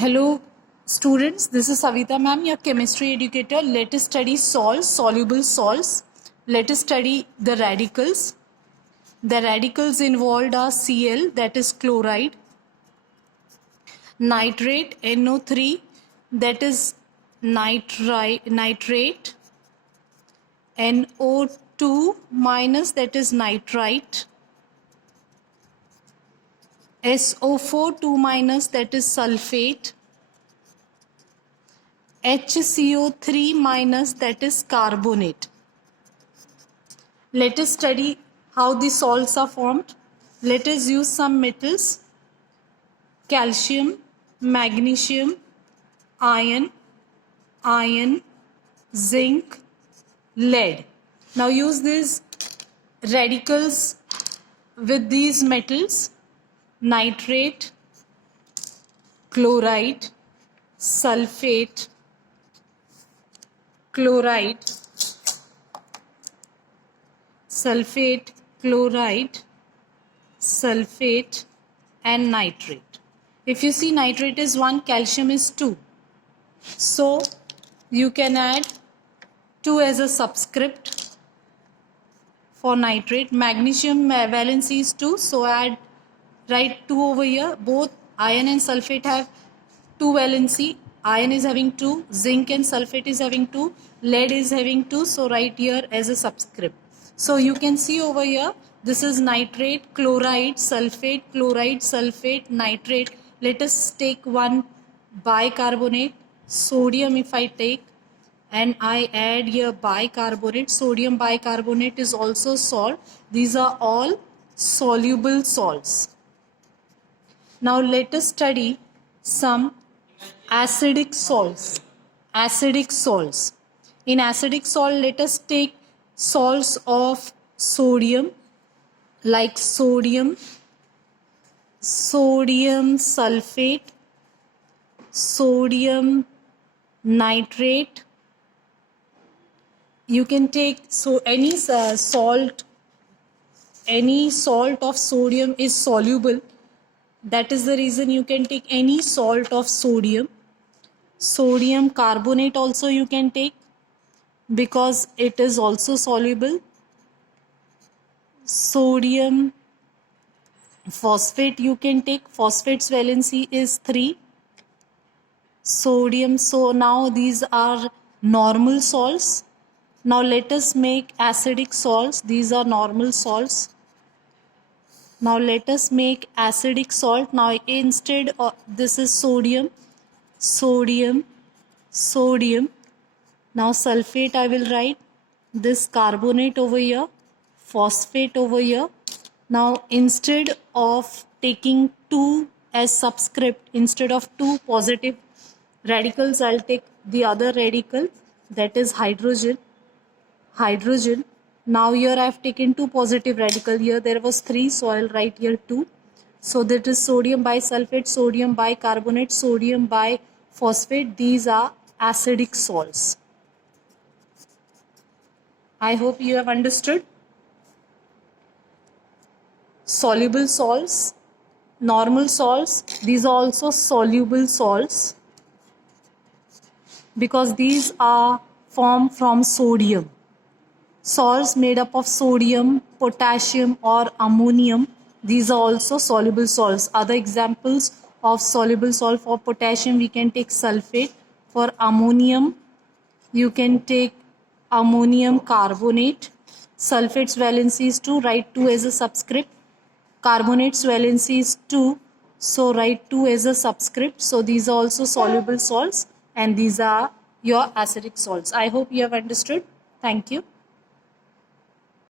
Hello students, this is Savita ma'am, your chemistry educator. Let us study salts, soluble salts. Let us study the radicals. The radicals involved are Cl, that is chloride, nitrate, NO3, that is nitrate, NO2 minus, that is nitrite, SO4 2 minus, that is sulfate, HCO3 minus, that is carbonate. Let us study how the salts are formed. Let us use some metals: calcium, magnesium, iron, zinc, lead. Now use these radicals with these metals: nitrate, chloride, sulfate, chloride, sulfate, chloride, sulfate, and nitrate. If you see, nitrate is 1, calcium is 2. So you can add 2 as a subscript for nitrate. Magnesium valency is 2, so write 2 over here. Both iron and sulfate have 2 valency. Iron is having 2, zinc and sulfate is having 2, lead is having 2, so write here as a subscript. So you can see over here, this is nitrate, chloride, sulfate, nitrate. Let us take one bicarbonate, sodium if I take, and I add here bicarbonate. Sodium bicarbonate is also salt. These are all soluble salts. Now let us study some acidic salts. Acidic salts. In acidic salt, let us take salts of sodium, like sodium sulfate, sodium nitrate. You can take any salt of sodium is soluble. That is the reason you can take any salt of sodium. Sodium carbonate also you can take because it is also soluble. Sodium phosphate you can take. Phosphate's valency is 3. Sodium. So now these are normal salts. Now let us make acidic salts. These are normal salts. Now let us make acidic salt. Now instead of this is sodium. Now sulfate I will write. This carbonate over here, phosphate over here. Now instead of taking 2 as subscript, instead of 2 positive radicals, I'll take the other radical, that is hydrogen. Now here I have taken 2 positive radicals. Here there was 3, so I'll write here 2. So that is sodium bisulfate, sodium bicarbonate, sodium biphosphate. These are acidic salts. I hope you have understood. Soluble salts, normal salts, these are also soluble salts because these are formed from sodium. Salts made up of sodium, potassium, or ammonium, these are also soluble salts. Other examples of soluble salt: for potassium we can take sulfate, for ammonium you can take ammonium carbonate. Sulfate's valency is 2, write 2 as a subscript. Carbonate's valency is 2, so write 2 as a subscript. So these are also soluble salts and these are your acidic salts. I hope you have understood. Thank you.